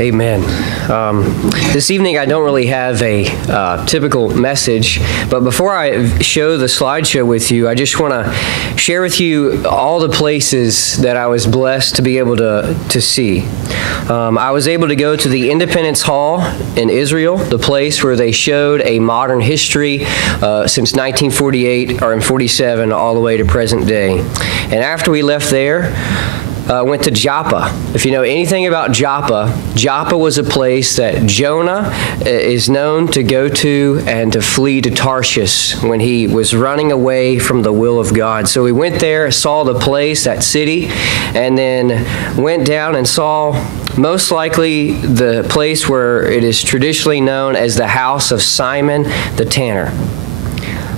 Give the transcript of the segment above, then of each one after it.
Amen. This evening I don't really have a typical message, but before I show the slideshow with you, I just want to share with you all the places that I was blessed to be able to see. I was able to go to the Independence Hall in Israel, the place where they showed a modern history since 1948 or in 47 all the way to present day. And after we left there, went to Joppa. If you know anything about Joppa, Joppa was a place that Jonah is known to go to and to flee to Tarshish when he was running away from the will of God. So we went there, saw the place, that city, and then went down and saw most likely the place where it is traditionally known as the house of Simon the Tanner.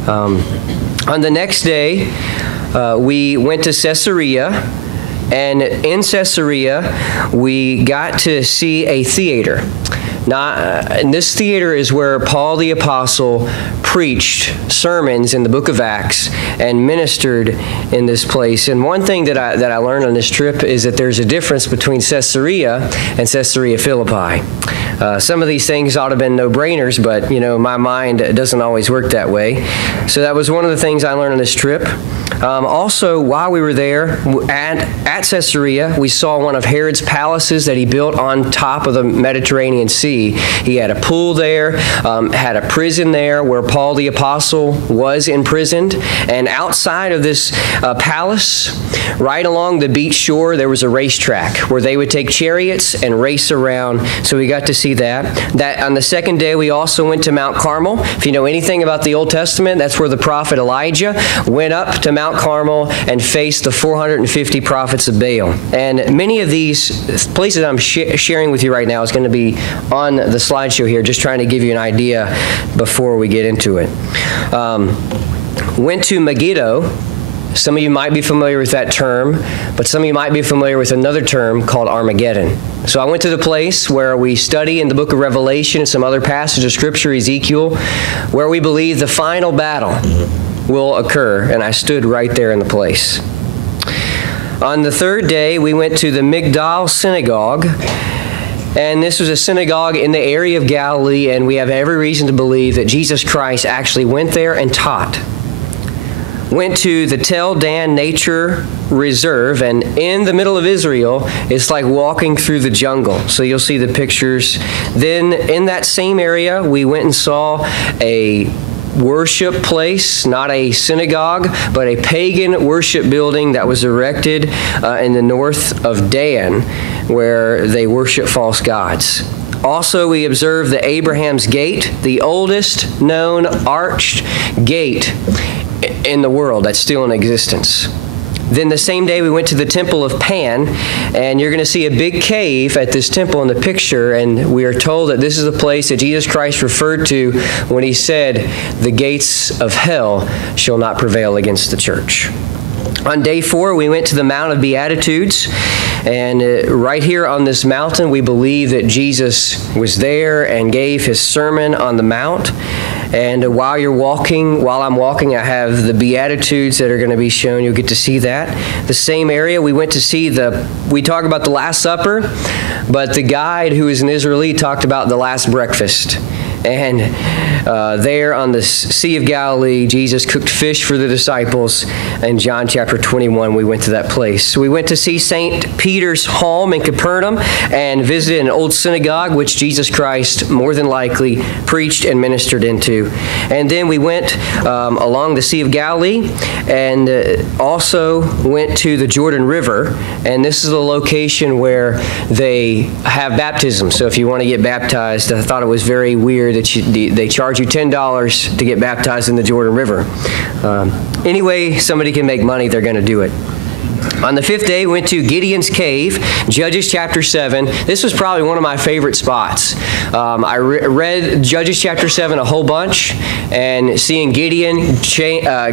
On the next day, we went to Caesarea. And in Caesarea, we got to see a theater. And this theater is where Paul the Apostle preached sermons in the book of Acts and ministered in this place. And one thing that I learned on this trip is that there's a difference between Caesarea and Caesarea Philippi. Some of these things ought to have been no-brainers, but my mind doesn't always work that way. So that was one of the things I learned on this trip. Also, while we were there at Caesarea, we saw one of Herod's palaces that he built on top of the Mediterranean Sea. He had a pool there, had a prison there where Paul the Apostle was imprisoned. And outside of this palace, right along the beach shore, there was a racetrack where they would take chariots and race around. So we got to see that. On the second day, we also went to Mount Carmel. If you know anything about the Old Testament, that's where the prophet Elijah went up to Mount Carmel and faced the 450 prophets of Baal. And many of these places I'm sharing with you right now is going to be on the slideshow here, just trying to give you an idea before we get into it. Went to Megiddo. Some of you might be familiar with that term, but some of you might be familiar with another term called Armageddon. So I went to the place where we study in the book of Revelation and some other passages of Scripture, Ezekiel, where we believe the final battle will occur, and I stood right there in the place. On the third day, we went to the Migdal Synagogue, and this was a synagogue in the area of Galilee, and we have every reason to believe that Jesus Christ actually went there and taught. Went to the Tel Dan Nature Reserve, and in the middle of Israel, it's like walking through the jungle. So you'll see the pictures. Then in that same area, we went and saw a worship place, not a synagogue, but a pagan worship building that was erected in the north of Dan, where they worship false gods. Also, we observed the Abraham's Gate, the oldest known arched gate in the world that's still in existence. Then the same day we went to the temple of Pan, and you're going to see a big cave at this temple in the picture, and we are told that this is the place that Jesus Christ referred to when he said, "The gates of hell shall not prevail against the church." On day 4, we went to the Mount of Beatitudes, and right here on this mountain, we believe that Jesus was there and gave his sermon on the Mount. And while I'm walking, I have the Beatitudes that are going to be shown. You'll get to see that. The same area, we went to see we talk about the Last Supper, but the guide who is an Israelite talked about the Last Breakfast. And there on the Sea of Galilee, Jesus cooked fish for the disciples. In John chapter 21, we went to that place. So we went to see St. Peter's home in Capernaum and visited an old synagogue, which Jesus Christ more than likely preached and ministered into. And then we went along the Sea of Galilee and also went to the Jordan River. And this is the location where they have baptism. So if you want to get baptized, I thought it was very weird that they charge you $10 to get baptized in the Jordan River. Anyway, somebody can make money, they're going to do it. On the 5th day, we went to Gideon's Cave, Judges chapter 7. This was probably one of my favorite spots. I read Judges chapter 7 a whole bunch, and seeing Gideon,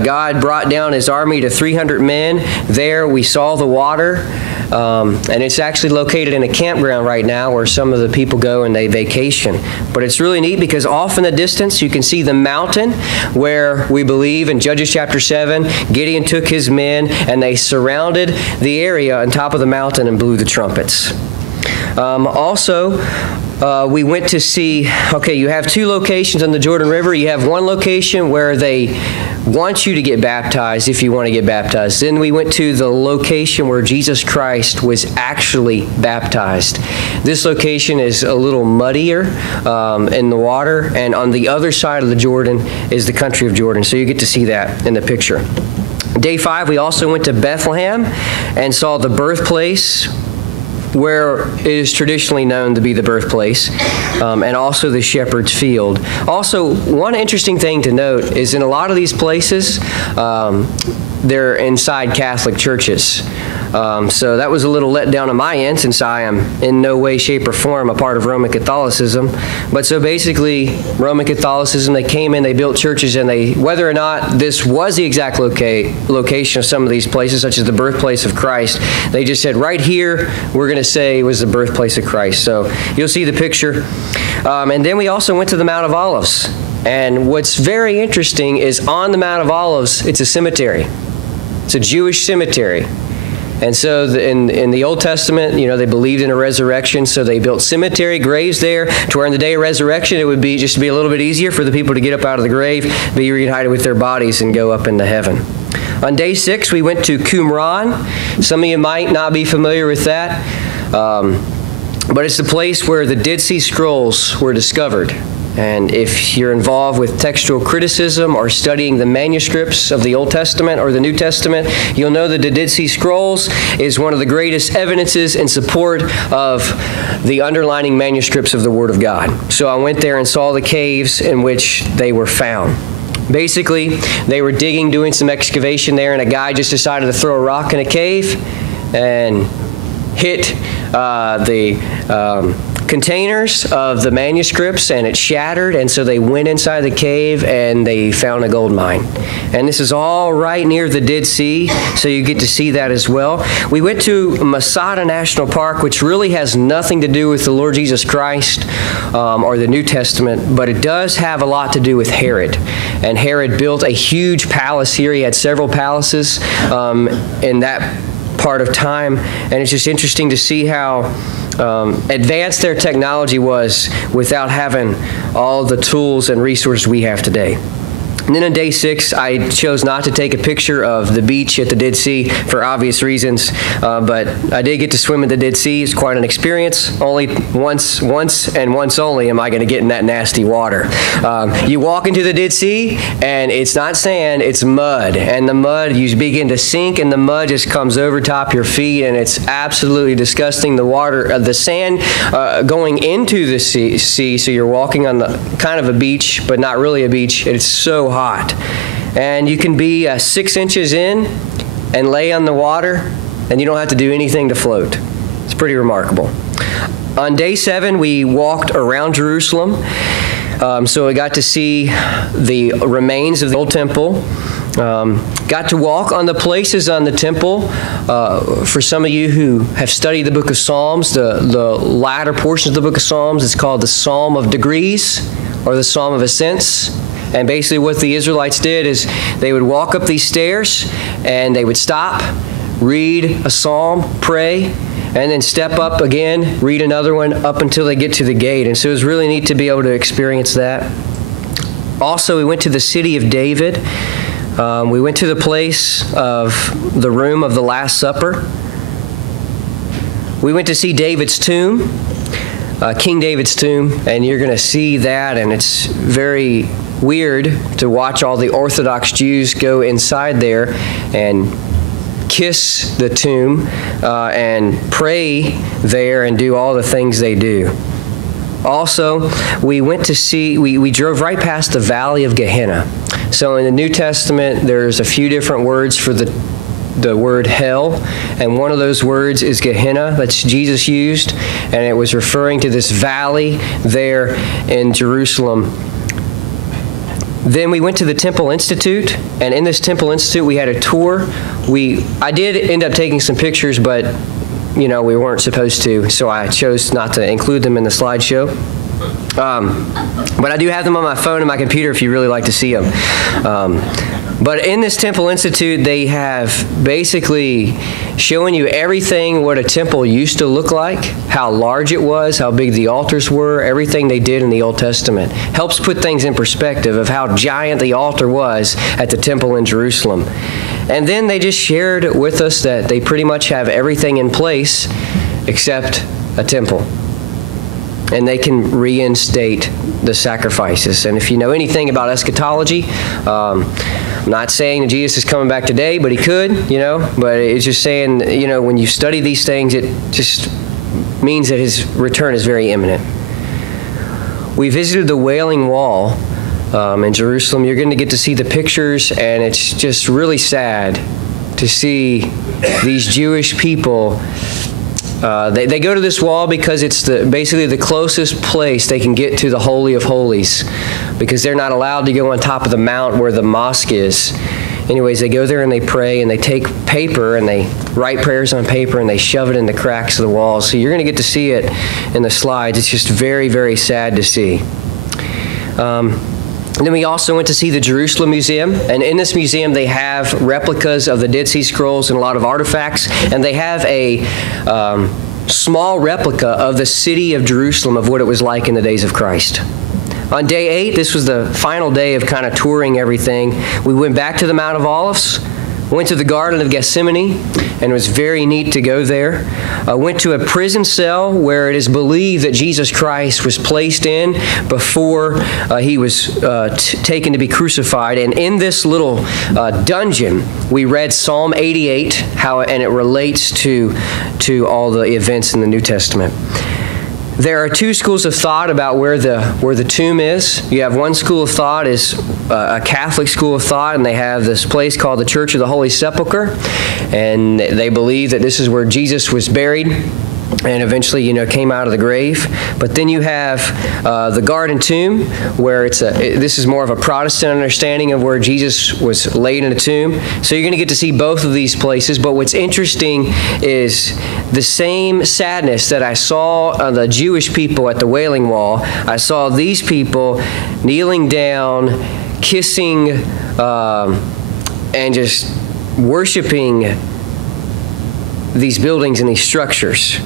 God brought down his army to 300 men. There we saw the water. And it's actually located in a campground right now where some of the people go and they vacation. But it's really neat because off in the distance you can see the mountain where we believe in Judges chapter 7, Gideon took his men and they surrounded the area on top of the mountain and blew the trumpets. Also, we went to see, okay, you have two locations on the Jordan River. You have one location where they want you to get baptized if you want to get baptized. Then we went to the location where Jesus Christ was actually baptized. This location is a little muddier in the water, and on the other side of the Jordan is the country of Jordan. So you get to see that in the picture. Day 5, we also went to Bethlehem and saw the birthplace, where it is traditionally known to be the birthplace, and also the shepherd's field. Also, one interesting thing to note is in a lot of these places, they're inside Catholic churches. So that was a little let down on my end, since I am in no way, shape, or form a part of Roman Catholicism. But so basically, Roman Catholicism, they came in, they built churches, and they, whether or not this was the exact location of some of these places, such as the birthplace of Christ, they just said, right here, we're going to say it was the birthplace of Christ. So you'll see the picture. And then we also went to the Mount of Olives. And what's very interesting is on the Mount of Olives, it's a cemetery. It's a Jewish cemetery. And so in the Old Testament, you know, they believed in a resurrection, so they built cemetery graves there to where in the day of resurrection, it would be just to be a little bit easier for the people to get up out of the grave, be reunited with their bodies, and go up into heaven. On day 6, we went to Qumran. Some of you might not be familiar with that, but it's the place where the Dead Sea Scrolls were discovered. And if you're involved with textual criticism or studying the manuscripts of the Old Testament or the New Testament, you'll know that the Dead Sea Scrolls is one of the greatest evidences in support of the underlining manuscripts of the Word of God. So I went there and saw the caves in which they were found. Basically, they were digging, doing some excavation there, and a guy just decided to throw a rock in a cave and hit the containers of the manuscripts, and it shattered, and so they went inside the cave and they found a gold mine. And this is all right near the Dead Sea, so you get to see that as well. We went to Masada National Park, which really has nothing to do with the Lord Jesus Christ or the New Testament, but it does have a lot to do with Herod. And Herod built a huge palace here. He had several palaces in that part of time, and it's just interesting to see how advanced their technology was without having all the tools and resources we have today. And then on day 6, I chose not to take a picture of the beach at the Dead Sea for obvious reasons, but I did get to swim in the Dead Sea. It's quite an experience. Only once and once only am I going to get in that nasty water. You walk into the Dead Sea, and it's not sand, it's mud. And the mud, you begin to sink, and the mud just comes over top your feet, and it's absolutely disgusting. The water, the sand going into the sea, so you're walking on the kind of a beach, but not really a beach. It's so hot. And you can be 6 inches in and lay on the water, and you don't have to do anything to float. It's pretty remarkable. On day 7, we walked around Jerusalem. So we got to see the remains of the old temple. Got to walk on the places on the temple. For some of you who have studied the book of Psalms, the latter portion of the book of Psalms is called the Psalm of Degrees or the Psalm of Ascents. And basically what the Israelites did is they would walk up these stairs and they would stop, read a psalm, pray, and then step up again, read another one up until they get to the gate. And so it was really neat to be able to experience that. Also, we went to the city of David. We went to the place of the room of the Last Supper. We went to see David's tomb, King David's tomb, and you're going to see that, and it's very weird to watch all the Orthodox Jews go inside there and kiss the tomb and pray there and do all the things they do. Also, we went to see, we drove right past the Valley of Gehenna. So in the New Testament, there's a few different words for the word hell, and one of those words is Gehenna, that's Jesus used, and it was referring to this valley there in Jerusalem. Then we went to the Temple Institute, and in this Temple Institute we had a tour. I did end up taking some pictures, but we weren't supposed to, so I chose not to include them in the slideshow. But I do have them on my phone and my computer if you really like to see them. But in this Temple Institute, they have basically showing you everything what a temple used to look like, how large it was, how big the altars were, everything they did in the Old Testament. Helps put things in perspective of how giant the altar was at the temple in Jerusalem. And then they just shared with us that they pretty much have everything in place except a temple. And they can reinstate the sacrifices. And if you know anything about eschatology, I'm not saying that Jesus is coming back today, but he could, but it's just saying, when you study these things, it just means that his return is very imminent. We visited the Wailing Wall in Jerusalem. You're going to get to see the pictures, and it's just really sad to see these Jewish people. They go to this wall because it's basically the closest place they can get to the Holy of Holies, because they're not allowed to go on top of the mount where the mosque is. Anyways, they go there and they pray, and they take paper and they write prayers on paper and they shove it in the cracks of the walls. So you're going to get to see it in the slides. It's just very, very sad to see. And then we also went to see the Jerusalem Museum, and in this museum they have replicas of the Dead Sea Scrolls and a lot of artifacts, and they have a small replica of the city of Jerusalem of what it was like in the days of Christ. On day 8, this was the final day of kind of touring everything. We went back to the Mount of Olives, went to the Garden of Gethsemane, and it was very neat to go there. Went to a prison cell where it is believed that Jesus Christ was placed in before he was taken to be crucified. And in this little dungeon, we read Psalm 88, and it relates to all the events in the New Testament. There are two schools of thought about where the tomb is. You have one school of thought is a Catholic school of thought, and they have this place called the Church of the Holy Sepulchre, and they believe that this is where Jesus was buried and eventually, came out of the grave. But then you have the Garden Tomb, where this is more of a Protestant understanding of where Jesus was laid in a tomb. So you're going to get to see both of these places. But what's interesting is the same sadness that I saw the Jewish people at the Wailing Wall. I saw these people kneeling down, kissing, and just worshiping these buildings and these structures.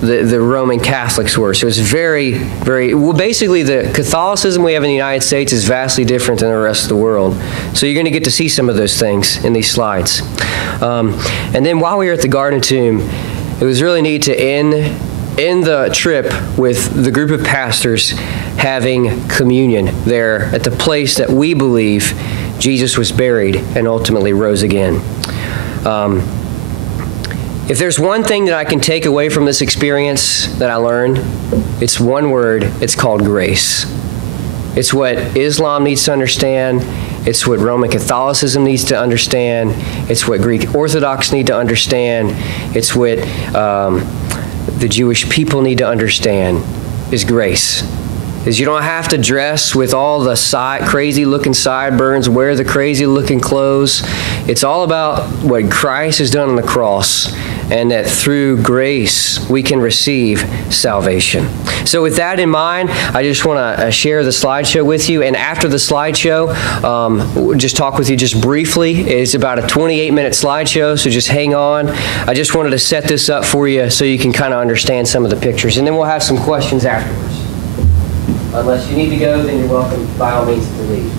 The Roman Catholics were. So it's very, very, well, basically the Catholicism we have in the United States is vastly different than the rest of the world. So you're going to get to see some of those things in these slides. And then while we were at the Garden Tomb, it was really neat to end the trip with the group of pastors having communion there at the place that we believe Jesus was buried and ultimately rose again. If there's one thing that I can take away from this experience that I learned, it's one word. It's called grace. It's what Islam needs to understand. It's what Roman Catholicism needs to understand. It's what Greek Orthodox need to understand. It's what the Jewish people need to understand is grace. Is you don't have to dress with all the crazy-looking sideburns, wear the crazy-looking clothes. It's all about what Christ has done on the cross, and that through grace we can receive salvation. So with that in mind, I just want to share the slideshow with you. And after the slideshow, we'll just talk with you just briefly. It's about a 28-minute slideshow, so just hang on. I just wanted to set this up for you so you can kind of understand some of the pictures. And then we'll have some questions afterwards. Unless you need to go, then you're welcome, by all means, to leave.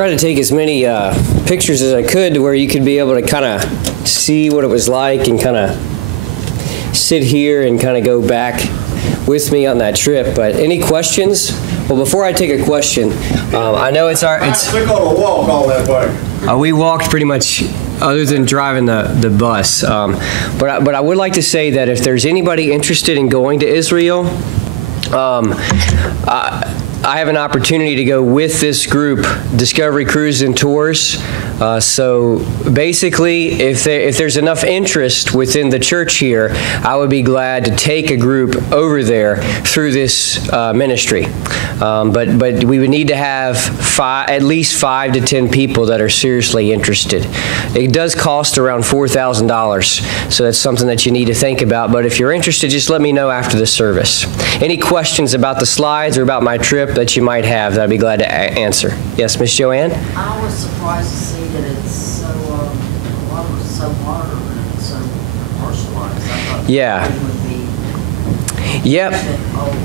tried to take as many pictures as I could to where you could be able to kind of see what it was like and kind of sit here and kind of go back with me on that trip. But any questions? Well, before I take a question, I know it's our... We're going to walk all that way. We walked pretty much, other than driving the bus. But I would like to say that if there's anybody interested in going to Israel, I have an opportunity to go with this group, Discovery Cruises and Tours. So basically, if there's enough interest within the church here, I would be glad to take a group over there through this ministry. But we would need to have at least 5 to 10 people that are seriously interested. It does cost around $4,000, so that's something that you need to think about. But if you're interested, just let me know after the service. Any questions about the slides or about my trip that you might have that I'd be glad to answer? Yes, Miss Joanne? I was surprised to see that it's so, a lot of it's so modern and so commercialized. I thought Yeah. it would be Yep. old.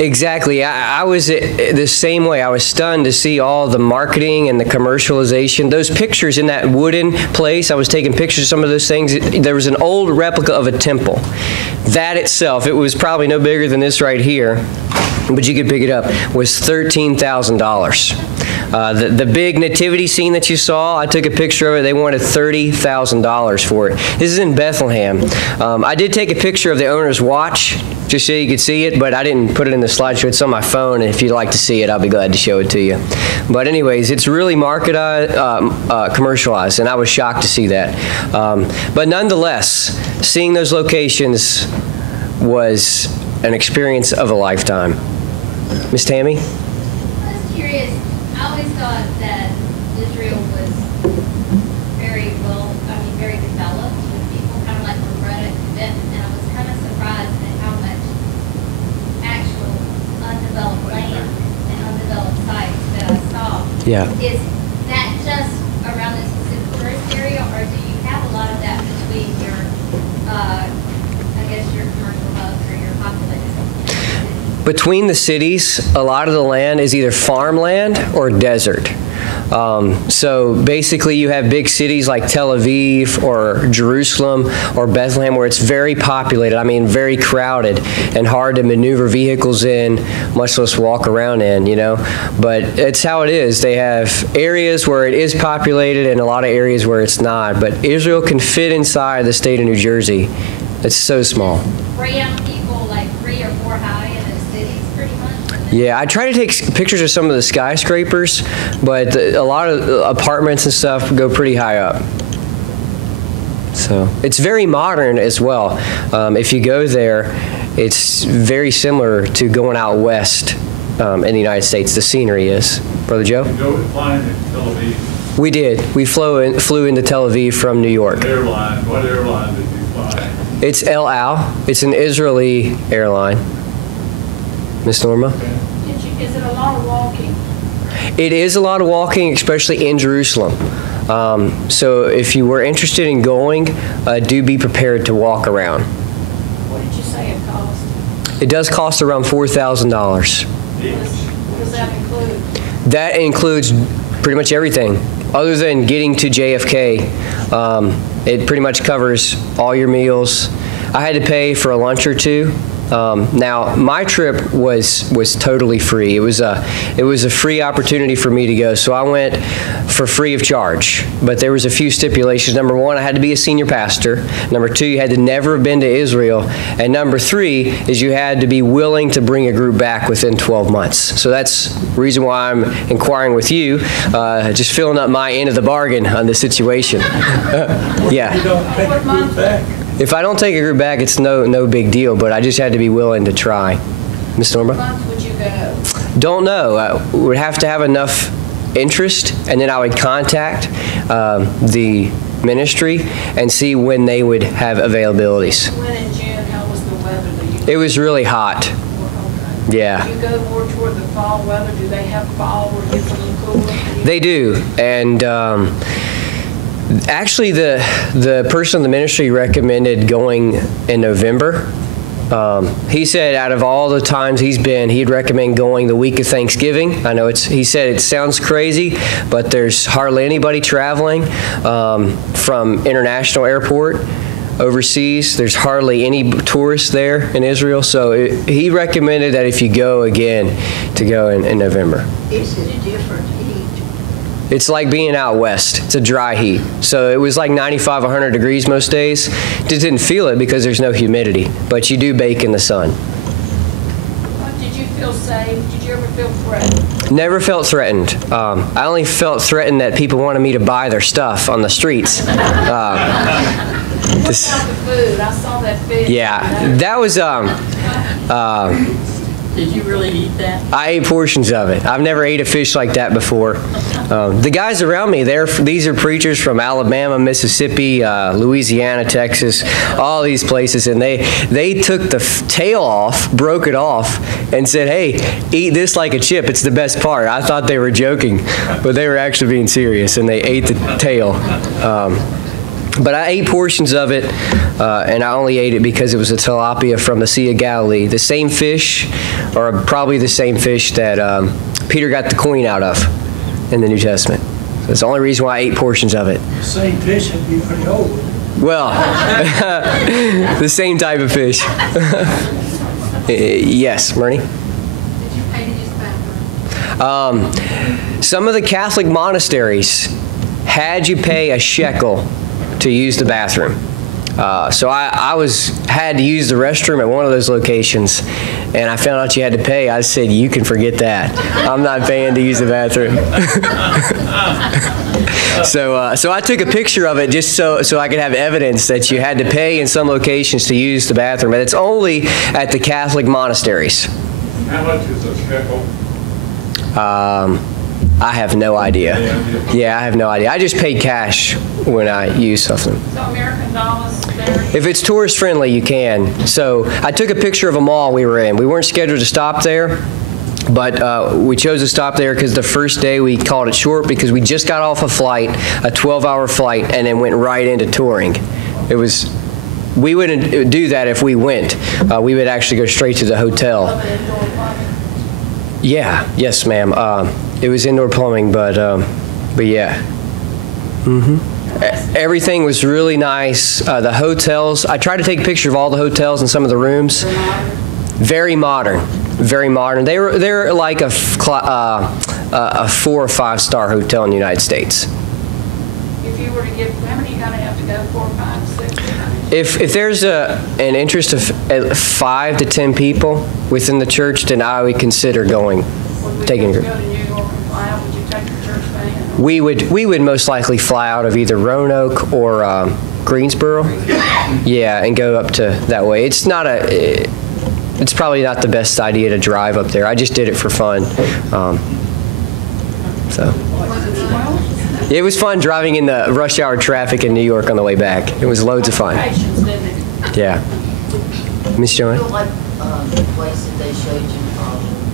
Exactly. I was the same way. I was stunned to see all the marketing and the commercialization. Those pictures in that wooden place, I was taking pictures of some of those things. There was an old replica of a temple. That itself, it was probably no bigger than this right here, but you could pick it up, was $13,000. The big nativity scene that you saw, I took a picture of it. They wanted $30,000 for it. This is in Bethlehem. I did take a picture of the owner's watch just so you could see it, but I didn't put it in the slideshow. It's on my phone, and if you'd like to see it, I'll be glad to show it to you. But anyways, it's really commercialized, and I was shocked to see that. But nonetheless, seeing those locations was an experience of a lifetime. Miss Tammy? I was curious. I always thought that Israel was very developed with people, kind of like Loretta and Benton, and I was kind of surprised at how much actual undeveloped land and undeveloped sites that I saw. Yeah. Is that just around this specific tourist area, or do you have a lot of that between your, your commercial hubs or your populated? Between the cities, a lot of the land is either farmland or desert. So basically you have big cities like Tel Aviv or Jerusalem or Bethlehem where it's very populated, very crowded and hard to maneuver vehicles in, much less walk around in, But it's how it is. They have areas where it is populated and a lot of areas where it's not. But Israel can fit inside the state of New Jersey. It's so small. Bryan people like 3 or 4 high in the cities pretty much? Yeah, I try to take pictures of some of the skyscrapers, but a lot of apartments and stuff go pretty high up. So it's very modern as well. If you go there, it's very similar to going out west in the United States. The scenery is. Brother Joe? You go flying in Tel Aviv. We did. We flew into Tel Aviv from New York. What airline did you fly? It's El Al. It's an Israeli airline. Miss Norma? Is it a lot of walking? It is a lot of walking, especially in Jerusalem. So if you were interested in going, do be prepared to walk around. What did you say it cost? It does cost around $4,000. What does that include? That includes pretty much everything. Other than getting to JFK, it pretty much covers all your meals. I had to pay for a lunch or two. Now, my trip was totally free. It was a free opportunity for me to go, so I went for free of charge. But there was a few stipulations. Number 1, I had to be a senior pastor. Number 2, you had to never have been to Israel. And number 3 is you had to be willing to bring a group back within 12 months. So that's the reason why I'm inquiring with you, just filling up my end of the bargain on this situation. Yeah. You don't take a group back. If I don't take a group back, it's no big deal, but I just had to be willing to try. Miss Norma? What month would you go? Don't know. I would have to have enough interest, and then I would contact the ministry and see when they would have availabilities. When in June, how was the weather? It was really hot. Okay. Yeah. Do you go more toward the fall weather? Do they have fall where it gets a little cooler? They do, and actually the person in the ministry recommended going in November. He said out of all the times he's been, he'd recommend going the week of Thanksgiving. I know he said it sounds crazy, but there's hardly anybody traveling from international airport overseas. There's hardly any tourists there in Israel. So he recommended that if you go again, to go in November. Is it a different heat? It's like being out west. It's a dry heat. So it was like 95, 100 degrees most days. Just didn't feel it because there's no humidity, but you do bake in the sun. Did you feel safe? Did you ever feel threatened? Never felt threatened. I only felt threatened that people wanted me to buy their stuff on the streets. What about the food? I saw that fish. Yeah, that was, Did you really eat that? I ate portions of it. I've never ate a fish like that before. The guys around me, these are preachers from Alabama, Mississippi, Louisiana, Texas, all these places, and they took the tail off, broke it off, and said, "Hey, eat this like a chip. It's the best part." I thought they were joking, but they were actually being serious, and they ate the tail. But I ate portions of it, and I only ate it because it was a tilapia from the Sea of Galilee. The same fish, or probably the same fish that Peter got the coin out of in the New Testament. So that's the only reason why I ate portions of it. The same fish would be pretty old. Well, the same type of fish. Yes, Myrnie? Did you pay to use the bathroom? Some of the Catholic monasteries had you pay a shekel to use the bathroom. So I had to use the restroom at one of those locations, and I found out you had to pay. I said, "You can forget that. I'm not paying to use the bathroom." So I took a picture of it just so I could have evidence that you had to pay in some locations to use the bathroom, but it's only at the Catholic monasteries. How much is a shekel? I have no idea. Yeah, I have no idea. I just paid cash when I use something. So American dollars there? If it's tourist friendly, you can. So I took a picture of a mall we were in. We weren't scheduled to stop there, but we chose to stop there because the first day we called it short because we just got off a flight, a 12-hour flight, and then went right into touring. We wouldn't do that if we went. We would actually go straight to the hotel. Yeah, yes, ma'am. It was indoor plumbing, but yeah. Everything was really nice. The hotels, I tried to take a picture of all the hotels and some of the rooms. Very modern, very modern. They're like a 4 or 5 star hotel in the United States. If you were to give, how many are you going to have to go, 4, 5, 6? If there's an interest of 5 to 10 people within the church, then I would consider taking a group. Would you go to New York and fly out? Would you take the church van? We would most likely fly out of either Roanoke or Greensboro. Yeah, and go up to that way. It's probably not the best idea to drive up there. I just did it for fun. It was fun driving in the rush hour traffic in New York on the way back. It was loads of fun. Yeah. Miss Joanne? Do you feel like the place that they showed you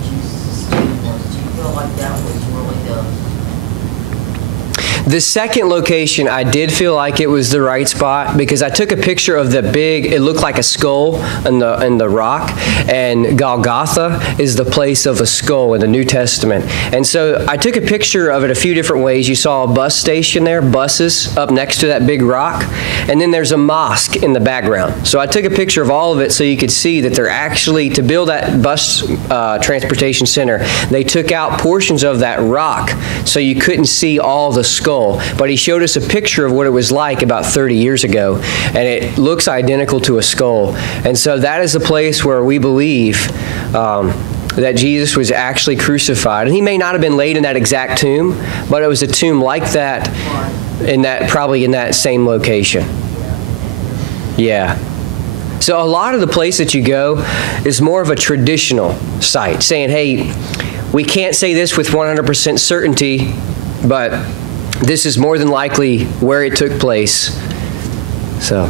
Jesus' tomb was, do you feel like that was really The second location, I did feel like it was the right spot because I took a picture of the it looked like a skull in the rock, and Golgotha is the place of a skull in the New Testament. And so I took a picture of it a few different ways. You saw a bus station there, buses up next to that big rock, and then there's a mosque in the background. So I took a picture of all of it so you could see that they're actually, to build that bus transportation center, they took out portions of that rock so you couldn't see all the skull. But he showed us a picture of what it was like about 30 years ago, and it looks identical to a skull. And so that is the place where we believe that Jesus was actually crucified. And he may not have been laid in that exact tomb, but it was a tomb like that, probably in that same location. Yeah. So a lot of the place that you go is more of a traditional site, saying, hey, we can't say this with 100% certainty, but this is more than likely where it took place. So.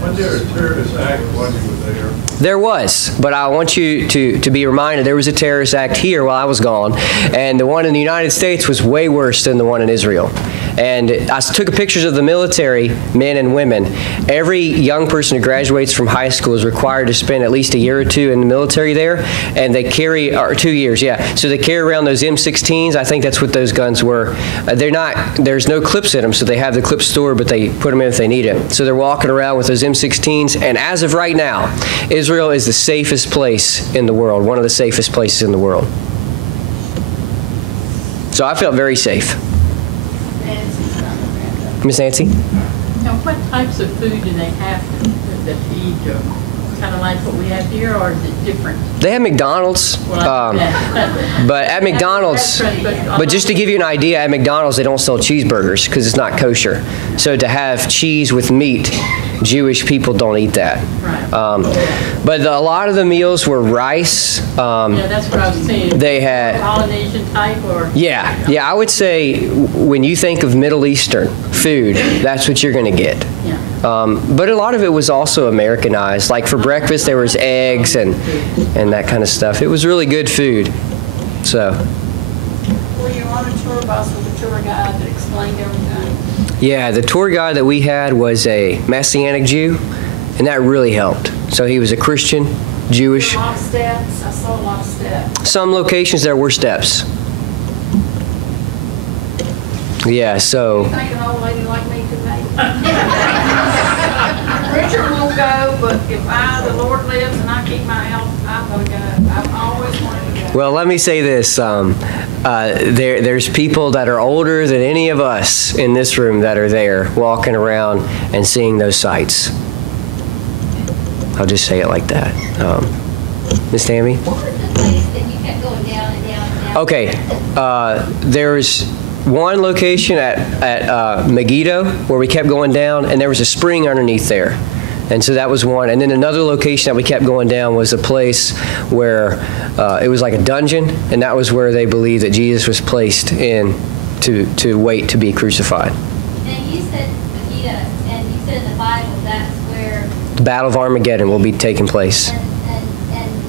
Was there a terrorist act while you were there? There was, but I want you to be reminded there was a terrorist act here while I was gone, and the one in the United States was way worse than the one in Israel. And I took pictures of the military, men and women. Every young person who graduates from high school is required to spend at least a year or two in the military there, and they carry, or 2 years, yeah. So they carry around those M16s. I think that's what those guns were. They're not, there's no clips in them, so they have the clip stored, but they put them in if they need it. So they're walking around with those M16s, and as of right now, Israel is the safest place in the world, one of the safest places in the world. So I felt very safe. Miss Nancy? Now, what types of food do they have that eat? Kind of like what we have here, or is it different? They have McDonald's, but at McDonald's, but just to give you an idea, at McDonald's they don't sell cheeseburgers because it's not kosher. So to have cheese with meat, Jewish people don't eat that. Right. But a lot of the meals were rice. Yeah, that's what I was saying. They had Polynesian type, or yeah. I would say when you think of Middle Eastern food, that's what you're going to get. Yeah. But a lot of it was also Americanized. Like for breakfast, there was eggs and that kind of stuff. It was really good food. So. Were you on a tour bus with a tour guide that explained everything? Yeah, the tour guide that we had was a Messianic Jew, and that really helped. So he was a Christian, Jewish. A lot of steps. I saw a lot of steps. Some locations there were steps. Yeah, so. You think an old lady like me could make it? Richard won't go, but if the Lord lives and I keep my health, I'm going to go. I've always wanted to go. Well, let me say this. There's people that are older than any of us in this room that are there walking around and seeing those sights. I'll just say it like that. Miss Tammy? What was the place that you kept going down and down and down? Okay. There's one location at Megiddo where we kept going down, and there was a spring underneath there. And so that was one. And then another location that we kept going down was a place where it was like a dungeon, and that was where they believed that Jesus was placed in to wait to be crucified. And you said Megiddo, and you said in the Bible that's where. The Battle of Armageddon will be taking place. And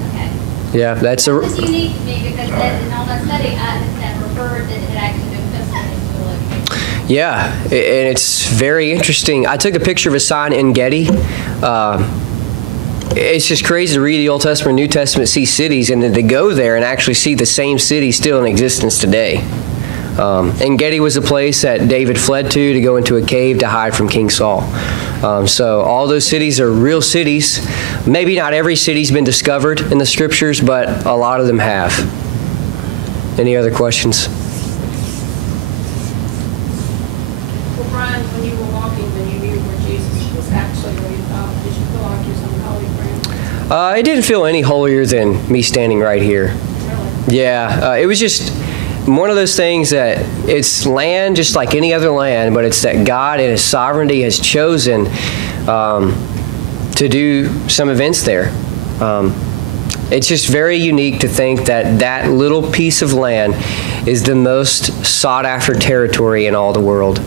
okay. Yeah, that's It was unique to me because in all my study I had referred that it actually New Testament is the location. Yeah, and it's very interesting. I took a picture of a sign in Getty. It's just crazy to read the Old Testament, New Testament, see cities, and then to go there and actually see the same city still in existence today. And Getty was a place that David fled to go into a cave to hide from King Saul. So all those cities are real cities. Maybe not every city's been discovered in the scriptures, but a lot of them have. Any other questions? Well, Bryan, when you were walking, when you knew where Jesus was actually where you thought, did you feel like you was on holy ground? It didn't feel any holier than me standing right here. Really? Yeah, it was just one of those things that it's land just like any other land, but it's that God in His sovereignty has chosen to do some events there. It's just very unique to think that that little piece of land is the most sought-after territory in all the world.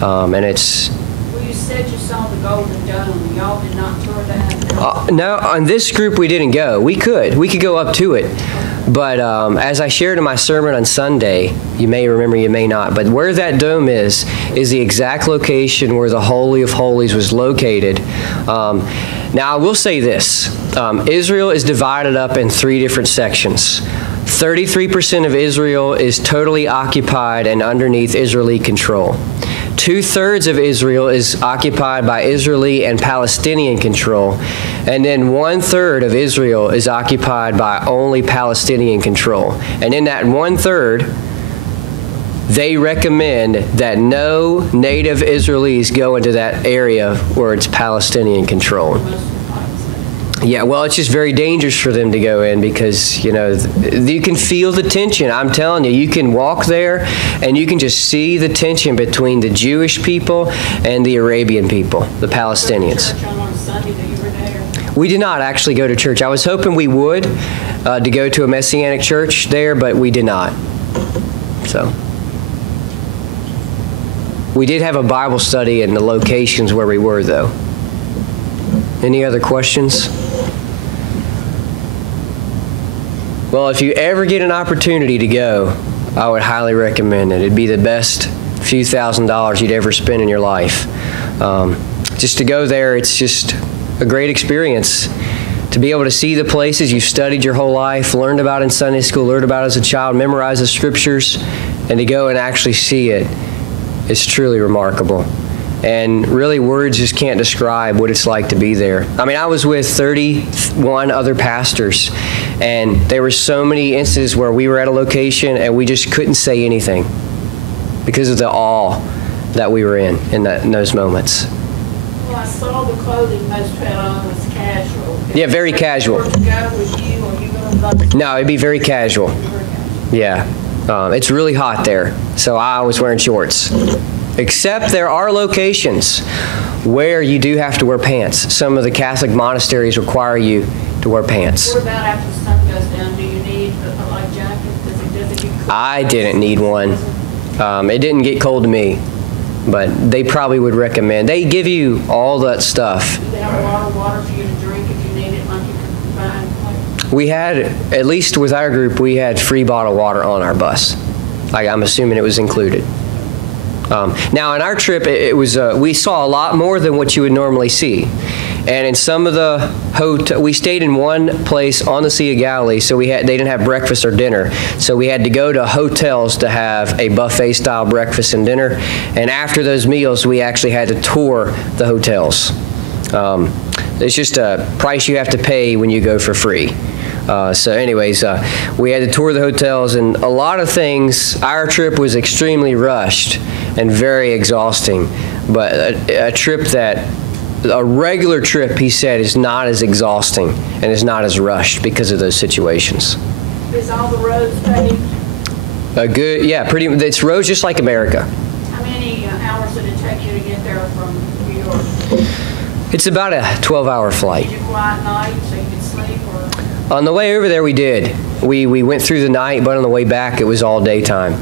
And it's... Well, you said you saw the Golden Dome. Y'all did not tour that? No, on this group we didn't go. We could go up to it. But as I shared in my sermon on Sunday, you may remember, you may not, but where that dome is the exact location where the Holy of Holies was located. Now, I will say this. Israel is divided up in 3 different sections. 33% of Israel is totally occupied and underneath Israeli control. 2/3 of Israel is occupied by Israeli and Palestinian control, and then 1/3 of Israel is occupied by only Palestinian control. And in that 1/3, they recommend that no native Israelis go into that area where it's Palestinian control. Yeah, well, it's just very dangerous for them to go in because, you know, you can feel the tension. I'm telling you, you can walk there and you can just see the tension between the Jewish people and the Arabian people, the Palestinians. We did not actually go to church. I was hoping we would to go to a Messianic church there, but we did not. So we did have a Bible study in the locations where we were, though. Any other questions? Well, if you ever get an opportunity to go, I would highly recommend it. It'd be the best few $1,000s you'd ever spend in your life. Just to go there, it's just a great experience. To be able to see the places you've studied your whole life, learned about in Sunday school, learned about as a child, memorized the scriptures, and to go and actually see it is truly remarkable. And really, words just can't describe what it's like to be there. I mean, I was with 31 other pastors, and there were so many instances where we were at a location and we just couldn't say anything because of the awe that we were in those moments. Well, I saw the clothing most had on was casual. Yeah, very casual. If you were to go with you, or you going to No, it'd be very casual. Yeah. It's really hot there, so I was wearing shorts. Except there are locations where you do have to wear pants. Some of the Catholic monasteries require you to wear pants. What about after the sun goes down? Do you need a light jacket? Does it get cold? I didn't need one. It didn't get cold to me, but they probably would recommend. They give you all that stuff. Do they have water for you to drink if you need it, like you can find? We had, at least with our group, we had free bottled water on our bus. I'm assuming it was included. Now, in our trip, it was we saw a lot more than what you would normally see. And in some of the we stayed in one place on the Sea of Galilee, so they didn't have breakfast or dinner. So we had to go to hotels to have a buffet-style breakfast and dinner. And after those meals, we actually had to tour the hotels. It's just a price you have to pay when you go for free. So anyways, we had to tour the hotels, and a lot of things. Our trip was extremely rushed and very exhausting, but a regular trip, he said, is not as exhausting and is not as rushed because of those situations. Is all the roads paved? It's roads just like America. How many hours did it take you to get there from New York? It's about a 12-hour flight. Did you fly at night so you could sleep, or? On the way over there, we did. We went through the night, but on the way back, it was all daytime.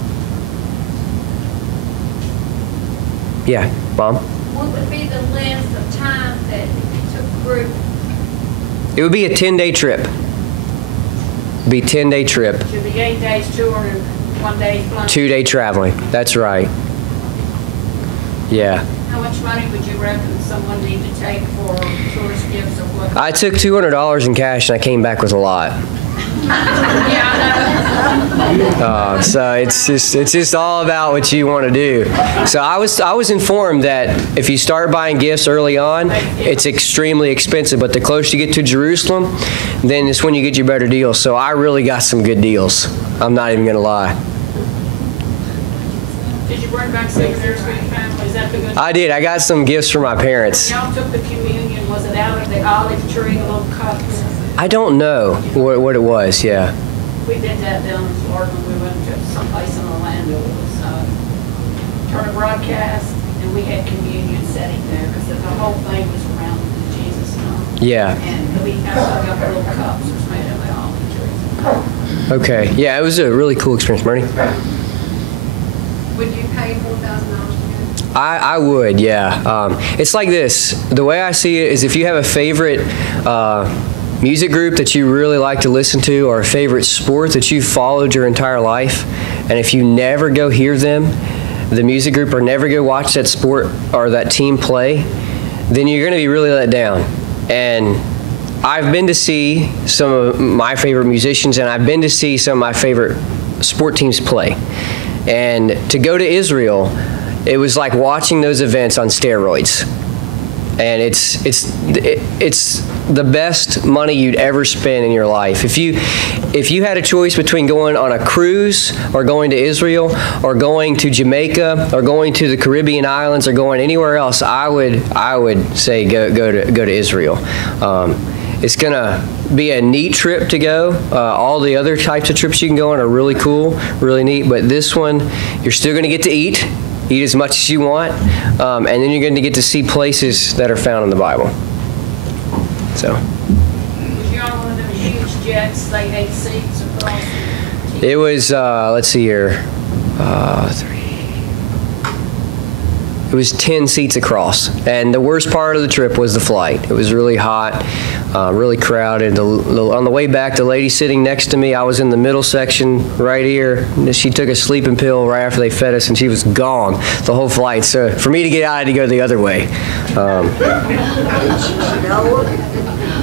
Yeah, Mom? What would be the length of time that you took a group? It would be a 10-day trip. Be a 10-day trip. Should be 8 days tour and 1 day flying? 2-day traveling. That's right. Yeah. How much money would you reckon someone need to take for tourist gifts or what? I took $200 in cash and I came back with a lot. So it's just all about what you want to do. So I was informed that if you start buying gifts early on, it's extremely expensive, but the closer you get to Jerusalem, then it's when you get your better deals. So I really got some good deals. I'm not even going to lie. Did you bring back souvenirs for your family? Is that the good? I did. I got some gifts for my parents. When y'all took the communion, was it out of the olive tree, the little cups? I don't know what it was. Yeah. We did that down in Florida when we went to someplace in Orlando. It was Turner Broadcast, and we had communion setting there because the whole thing was around Jesus and all. Yeah. And we actually got the little cups that was made of the olive tree. Okay. Yeah, it was a really cool experience, Bernie. Would you pay $4,000 to go? I would, yeah. It's like this. The way I see it is if you have a favorite music group that you really like to listen to, or a favorite sport that you've followed your entire life, and if you never go hear them, the music group, or never go watch that sport or that team play, then you're going to be really let down. And I've been to see some of my favorite musicians, and I've been to see some of my favorite sport teams play. And to go to Israel, it was like watching those events on steroids. And it's the best money you'd ever spend in your life. If you had a choice between going on a cruise, or going to Israel, or going to Jamaica, or going to the Caribbean islands, or going anywhere else, I would say go to Israel. It's gonna be a neat trip to go. All the other types of trips you can go on are really cool, really neat. But this one, you're still gonna get to eat as much as you want, and then you're going to get to see places that are found in the Bible. So. Was you on one of them huge jets, they had seats across? It was, let's see here, It was 10 seats across. And the worst part of the trip was the flight. It was really hot, really crowded. On the way back, the lady sitting next to me, I was in the middle section right here. She took a sleeping pill right after they fed us, and she was gone the whole flight. So for me to get out, I had to go the other way.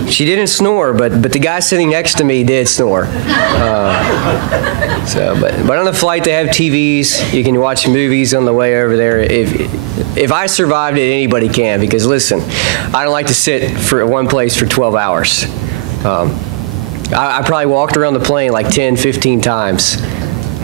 She didn't snore, but the guy sitting next to me did snore. But on the flight they have TVs. You can watch movies on the way over there. If I survived it, anybody can. Because listen, I don't like to sit for one place for 12 hours. I probably walked around the plane like 10, 15 times.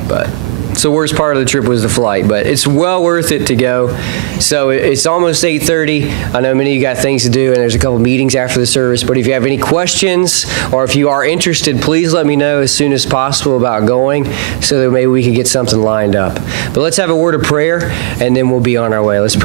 But so the worst part of the trip was the flight, but it's well worth it to go. So it's almost 8:30. I know many of you got things to do, and there's a couple meetings after the service, but if you have any questions or if you are interested, please let me know as soon as possible about going so that maybe we can get something lined up. But let's have a word of prayer, and then we'll be on our way. Let's pray.